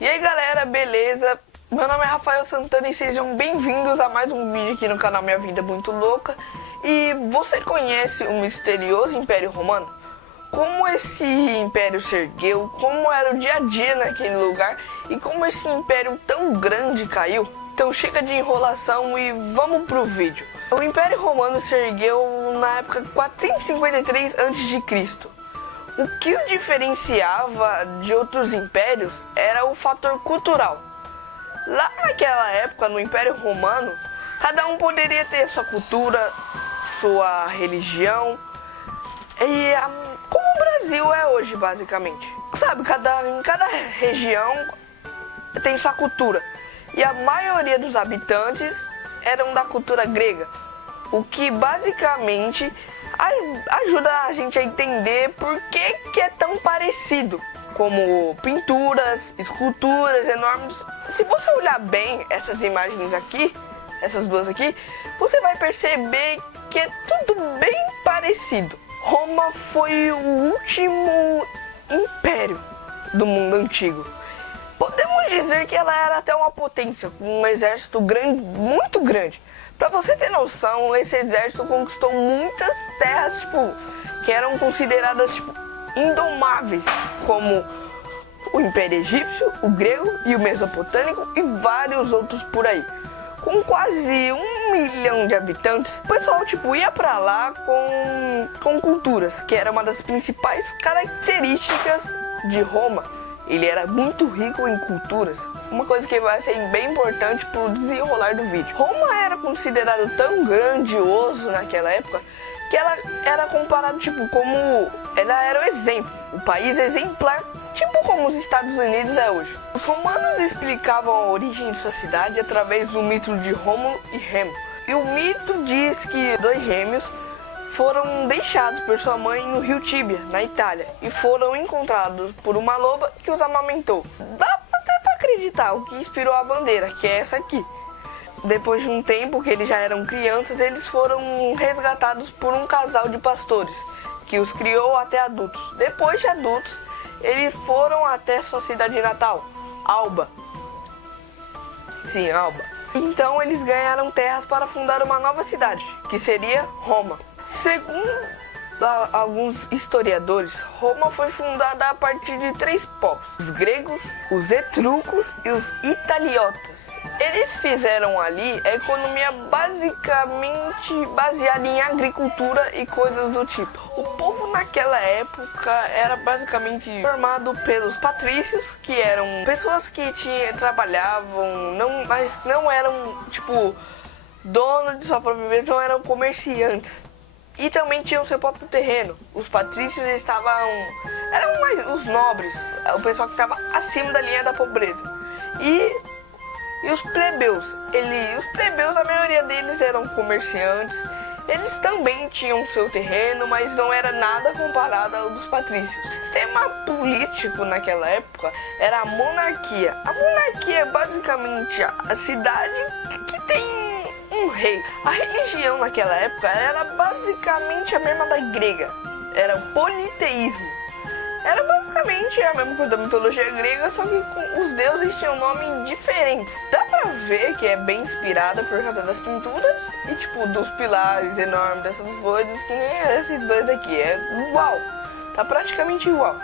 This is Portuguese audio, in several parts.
E aí galera, beleza? Meu nome é Rafael Santana e sejam bem-vindos a mais um vídeo aqui no canal Minha Vida Muito Louca. E você conhece o misterioso Império Romano? Como esse império se ergueu, como era o dia a dia naquele lugar e como esse império tão grande caiu? Então chega de enrolação e vamos pro vídeo. O Império Romano se ergueu na época 453 a.C. O que o diferenciava de outros impérios era o fator cultural. Lá naquela época, no Império Romano, cada um poderia ter sua cultura, sua religião, como o Brasil é hoje, basicamente. Sabe, em cada região tem sua cultura. E a maioria dos habitantes eram da cultura grega, o que basicamente ajuda a gente a entender por que é tão parecido, como pinturas, esculturas enormes. Se você olhar bem essas imagens aqui, essas duas aqui, você vai perceber que é tudo bem parecido. Roma foi o último império do mundo antigo. Podemos dizer que ela era até uma potência, com um exército grande, muito grande. Pra você ter noção, esse exército conquistou muitas terras, que eram consideradas, indomáveis, como o Império Egípcio, o Grego e o Mesopotâmico e vários outros por aí. Com quase 1 milhão de habitantes, o pessoal, ia pra lá com culturas, que era uma das principais características de Roma. Ele era muito rico em culturas, uma coisa que vai ser bem importante pro desenrolar do vídeo. Roma era considerado tão grandioso naquela época que ela era comparada como ela era o exemplo, o país exemplar, como os Estados Unidos é hoje. Os romanos explicavam a origem de sua cidade através do mito de Rômulo e Remo. E o mito diz que 2 gêmeos foram deixados por sua mãe no rio Tíbia, na Itália, e foram encontrados por uma loba que os amamentou. Dá até pra acreditar o que inspirou a bandeira, que é essa aqui. Depois de um tempo que eles já eram crianças, eles foram resgatados por um casal de pastores, que os criou até adultos. Depois de adultos, eles foram até sua cidade natal, Alba. Sim, Alba. Então eles ganharam terras para fundar uma nova cidade, que seria Roma. Segundo alguns historiadores, Roma foi fundada a partir de 3 povos: os gregos, os etruscos e os italiotas. Eles fizeram ali a economia basicamente baseada em agricultura e coisas do tipo. O povo naquela época era basicamente formado pelos patrícios, que eram pessoas que trabalhavam, mas não eram dono de sua própria empresa, não eram comerciantes. E também tinham seu próprio terreno. Os patrícios eram mais os nobres, o pessoal que estava acima da linha da pobreza. E os plebeus, a maioria deles eram comerciantes. Eles também tinham seu terreno, mas não era nada comparado ao dos patrícios. O sistema político naquela época era a monarquia. A monarquia é basicamente a cidade que tem um rei. A religião naquela época era basicamente a mesma da grega. Era o politeísmo. Era basicamente a mesma coisa da mitologia grega, só que os deuses tinham nomes diferentes. Dá pra ver que é bem inspirada por causa das pinturas e dos pilares enormes, dessas coisas, que nem esses dois aqui. É igual. Tá praticamente igual.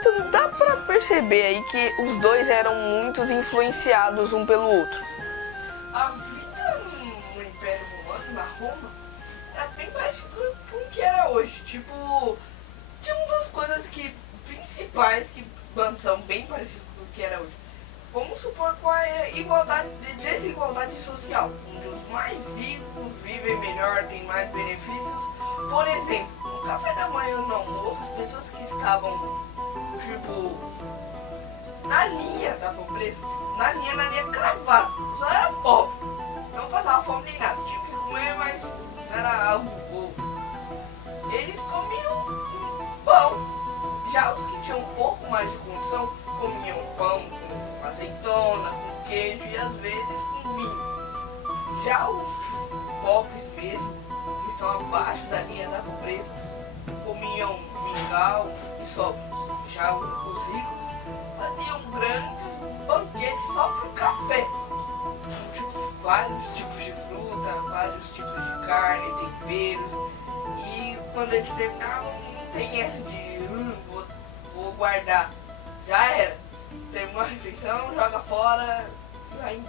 Então dá pra perceber aí que os dois eram muito influenciados um pelo outro. A vida no Império Romano, na Roma, era bem parecido com o que era hoje. Tinha umas coisas principais que são bem parecidas com o que era hoje. Vamos supor qual é a desigualdade social, onde os mais ricos vivem melhor, têm mais benefícios. Por exemplo, no café da manhã ou no almoço, as pessoas que estavam na linha da pobreza, na linha cravada, só era pobre, não passava fome nem nada, tinha que comer, mas não era algo bobo. Eles comiam pão. Já os que tinham um pouco mais de condição comiam pão com azeitona, com queijo e às vezes com vinho. Já os pobres mesmo, que estão abaixo da linha da pobreza, comiam mingau e sobras. Já os ricos faziam grandes quando eles terminavam, não tem essa de vou guardar. Já era. Terminou a refeição, joga fora e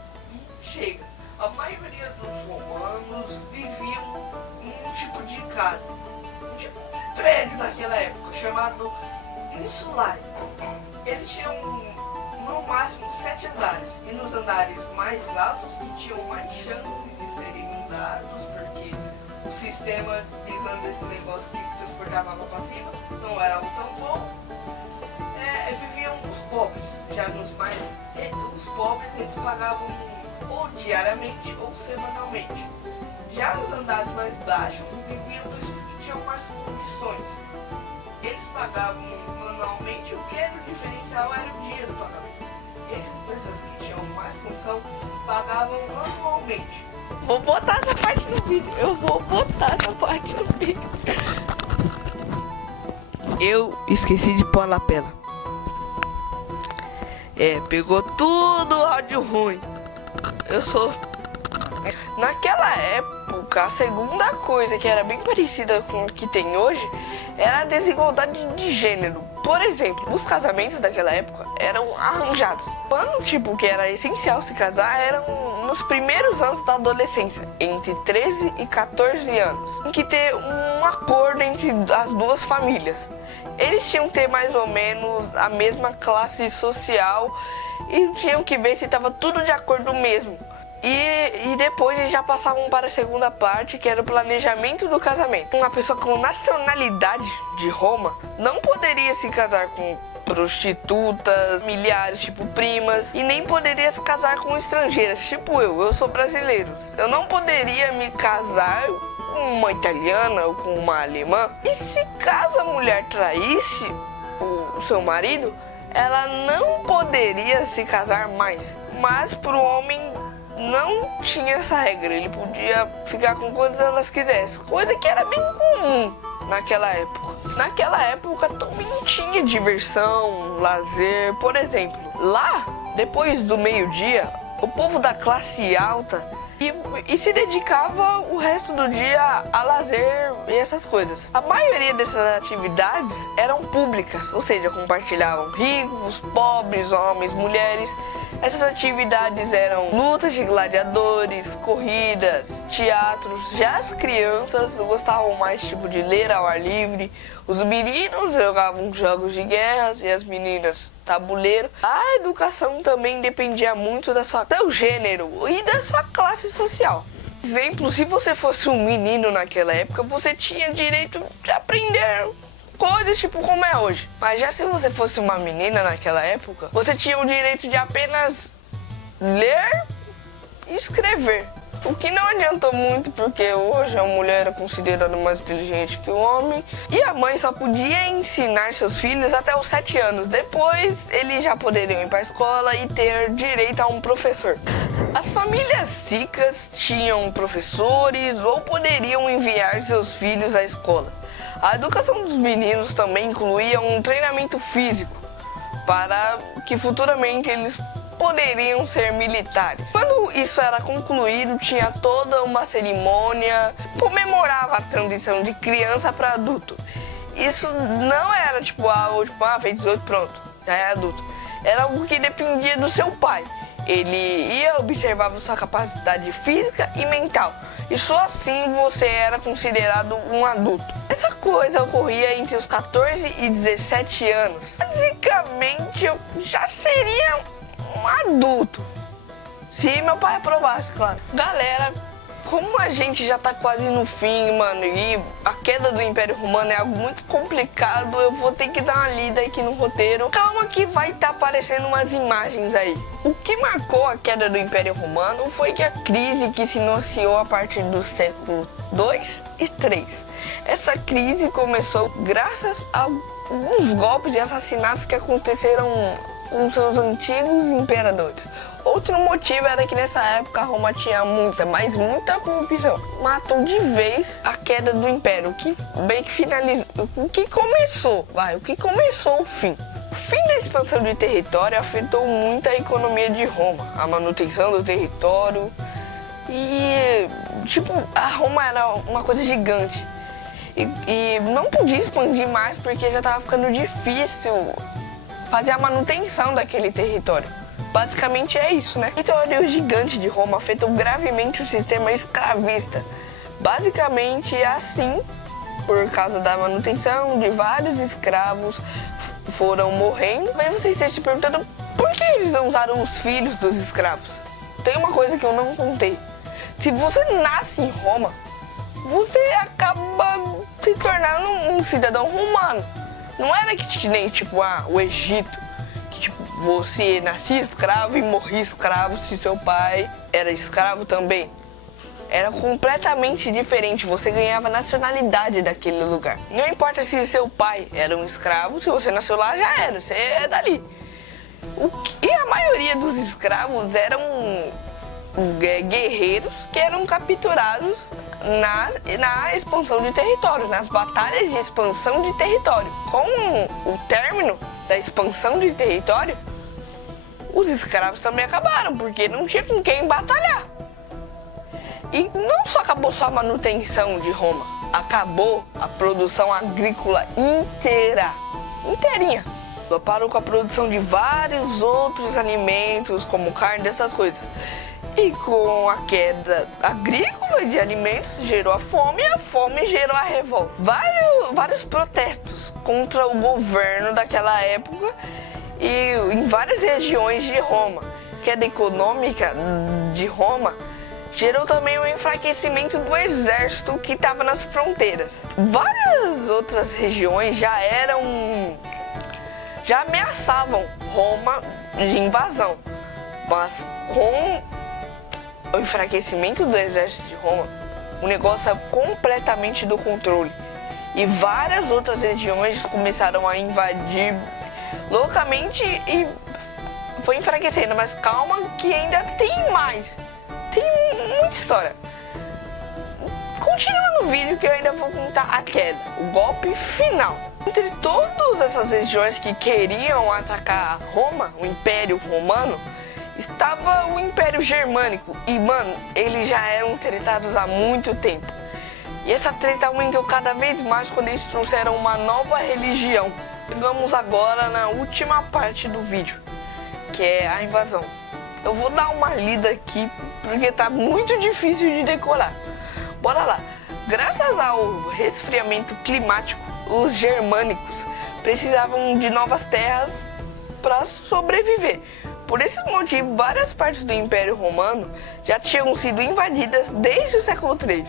chega. A maioria dos romanos viviam em um tipo de casa, um tipo de prédio daquela época, chamado insulário. Eles tinham no máximo 7 andares, e nos andares mais altos que tinham mais chance de serem inundados, porque o sistema, pensando nesse negócio que transportava água para cima, não era algo tão bom, viviam os pobres. Já nos mais... os pobres eles pagavam ou diariamente ou semanalmente. Já nos andares mais baixos viviam pessoas que tinham mais condições. Eles pagavam manualmente, o que era o diferencial era o dia do pagamento. Essas pessoas que tinham mais condição pagavam anualmente. Vou botar essa parte no vídeo. Eu vou botar essa parte no vídeo. Eu esqueci de pôr a lapela. Pegou tudo o áudio ruim. Naquela época, a segunda coisa que era bem parecida com o que tem hoje era a desigualdade de gênero. Por exemplo, os casamentos daquela época eram arranjados. Quando, que era essencial se casar, eram nos primeiros anos da adolescência, entre 13 e 14 anos, em que ter um acordo entre as duas famílias. Eles tinham que ter mais ou menos a mesma classe social e tinham que ver se estava tudo de acordo mesmo. E depois eles já passavam para a segunda parte, que era o planejamento do casamento. Uma pessoa com nacionalidade de Roma não poderia se casar com prostitutas, milhares, tipo primas, e nem poderia se casar com estrangeiras, tipo eu sou brasileiro. Eu não poderia me casar com uma italiana ou com uma alemã. E se caso a mulher traísse o seu marido, ela não poderia se casar mais. Mas para o homem não tinha essa regra, ele podia ficar com quantas elas quisessem, coisa que era bem comum naquela época. Naquela época também tinha diversão, lazer, por exemplo. Lá, depois do meio-dia, o povo da classe alta e se dedicava o resto do dia a lazer e essas coisas. A maioria dessas atividades eram públicas, ou seja, compartilhavam ricos, pobres, homens, mulheres. Essas atividades eram lutas de gladiadores, corridas, teatros. Já as crianças gostavam mais de ler ao ar livre. Os meninos jogavam jogos de guerras e as meninas tabuleiro. A educação também dependia muito do seu gênero e da sua classe social. Por exemplo, se você fosse um menino naquela época, você tinha direito de aprender coisas como é hoje. Mas já se você fosse uma menina naquela época, você tinha o direito de apenas ler e escrever. O que não adiantou muito, porque hoje a mulher é considerada mais inteligente que o homem. E a mãe só podia ensinar seus filhos até os 7 anos. Depois, eles já poderiam ir para a escola e ter direito a um professor. As famílias ricas tinham professores ou poderiam enviar seus filhos à escola. A educação dos meninos também incluía um treinamento físico para que futuramente eles poderiam ser militares. Quando isso era concluído, tinha toda uma cerimônia que comemorava a transição de criança para adulto. Isso não era fez 18, pronto, já é adulto. Era algo que dependia do seu pai. Ele ia observar sua capacidade física e mental. E só assim você era considerado um adulto. Essa coisa ocorria entre os 14 e 17 anos. Basicamente, eu já seria um adulto, se meu pai aprovasse, claro. Galera, como a gente já tá quase no fim, mano, e a queda do Império Romano é algo muito complicado, eu vou ter que dar uma lida aqui no roteiro. Calma que vai estar aparecendo umas imagens aí. O que marcou a queda do Império Romano foi que a crise que se iniciou a partir do século II e III. Essa crise começou graças a alguns golpes e assassinatos que aconteceram com seus antigos imperadores. Outro motivo era que nessa época Roma tinha muita corrupção. Matou de vez a queda do império, que bem que finalizou, o que começou o fim. O fim da expansão de território afetou muito a economia de Roma, a manutenção do território e a Roma era uma coisa gigante. e não podia expandir mais porque já estava ficando difícil fazer a manutenção daquele território. Basicamente é isso, né? Então o gigante de Roma afetou gravemente o sistema escravista. Basicamente é assim, por causa da manutenção de vários escravos foram morrendo. Mas vocês estão se perguntando por que eles não usaram os filhos dos escravos? Tem uma coisa que eu não contei. Se você nasce em Roma, você acaba se tornando um cidadão romano. Não era que nem tipo o Egito, que tipo, você nascia escravo e morria escravo se seu pai era escravo também. Era completamente diferente, você ganhava nacionalidade daquele lugar. Não importa se seu pai era um escravo, se você nasceu lá já era, você é dali. E a maioria dos escravos eram guerreiros que eram capturados na expansão de território, nas batalhas de expansão de território. Com o término da expansão de território, os escravos também acabaram, porque não tinha com quem batalhar. E não só acabou só a manutenção de Roma, acabou a produção agrícola inteirinha. Parou com a produção de vários outros alimentos, como carne, dessas coisas. E com a queda agrícola de alimentos, gerou a fome, e a fome gerou a revolta. Vários protestos contra o governo daquela época e em várias regiões de Roma. Queda econômica de Roma gerou também o enfraquecimento do exército que estava nas fronteiras. Várias outras regiões já ameaçavam Roma de invasão, mas com o enfraquecimento do exército de Roma, o negócio saiu completamente do controle e várias outras regiões começaram a invadir loucamente e foi enfraquecendo, mas calma que ainda tem mais. Tem muita história. Continua no vídeo que eu ainda vou contar a queda, o golpe final. Entre todas essas regiões que queriam atacar Roma, o Império Romano, estava o Império Germânico. E, mano, eles já eram tretados há muito tempo. E essa treta aumentou cada vez mais quando eles trouxeram uma nova religião. Chegamos agora na última parte do vídeo, que é a invasão. Eu vou dar uma lida aqui, porque tá muito difícil de decorar. Bora lá. Graças ao resfriamento climático, os germânicos precisavam de novas terras para sobreviver. Por esse motivo, várias partes do Império Romano já tinham sido invadidas desde o século III.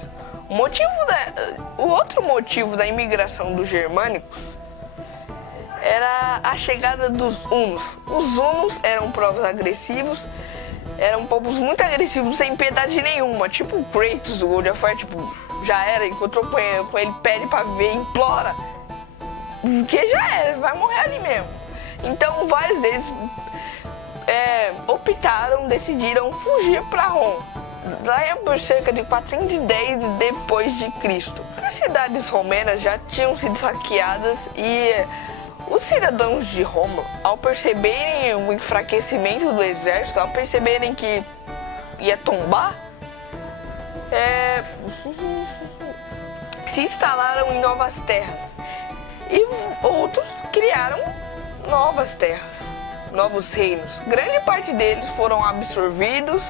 O outro motivo da imigração dos germânicos era a chegada dos hunos. Os hunos eram povos agressivos, eram povos muito agressivos, sem piedade nenhuma, tipo o Kratos do God of War, tipo, já era, encontrou com ele, pede pra ver, implora, porque já era, vai morrer ali mesmo. Então vários deles decidiram fugir para Roma, lá por cerca de 410 depois de Cristo. As cidades romenas já tinham sido saqueadas e os cidadãos de Roma, ao perceberem o enfraquecimento do exército, ao perceberem que ia tombar, se instalaram em novas terras. E outros criaram novas terras, novos reinos. Grande parte deles foram absorvidos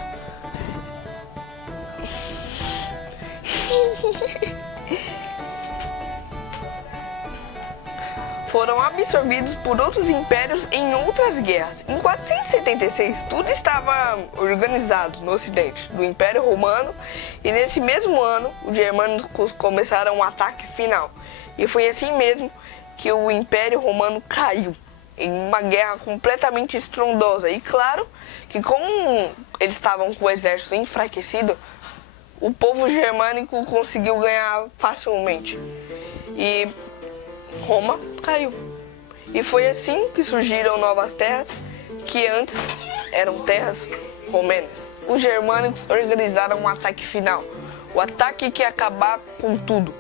por outros impérios em outras guerras. Em 476, tudo estava organizado no ocidente do Império Romano e nesse mesmo ano, os germânicos começaram um ataque final. E foi assim mesmo que o Império Romano caiu, em uma guerra completamente estrondosa. E claro que como eles estavam com o exército enfraquecido, o povo germânico conseguiu ganhar facilmente. E Roma caiu. E foi assim que surgiram novas terras, que antes eram terras romanas. Os germânicos organizaram um ataque final, o ataque que ia acabar com tudo.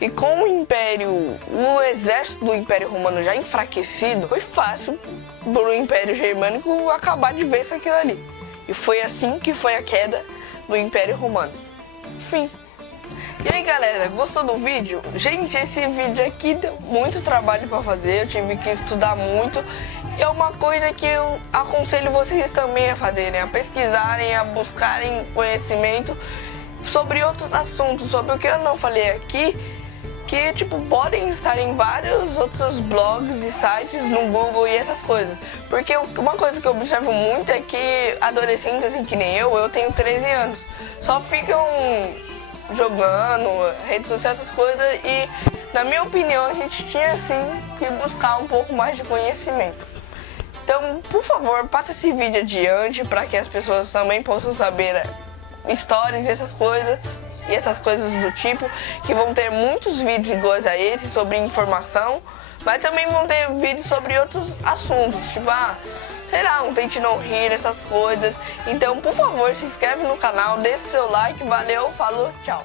E com o exército do Império Romano já enfraquecido, foi fácil para o Império Germânico acabar de vez com aquilo ali. E foi assim que foi a queda do Império Romano. Fim. E aí galera, gostou do vídeo? Gente, esse vídeo aqui deu muito trabalho para fazer, eu tive que estudar muito. É uma coisa que eu aconselho vocês também a fazerem, a pesquisarem, a buscarem conhecimento sobre outros assuntos, sobre o que eu não falei aqui, que tipo podem estar em vários outros blogs e sites no Google e essas coisas. Porque uma coisa que eu observo muito é que adolescentes assim que nem eu tenho 13 anos, só ficam jogando, redes sociais, essas coisas, e na minha opinião a gente tinha sim que buscar um pouco mais de conhecimento. Então, por favor, passe esse vídeo adiante para que as pessoas também possam saber, né, histórias e essas coisas do tipo, que vão ter muitos vídeos iguais a esse sobre informação, mas também vão ter vídeos sobre outros assuntos, tipo, sei lá, um tente não rir, essas coisas. Então, por favor, se inscreve no canal, deixe seu like, valeu, falou, tchau.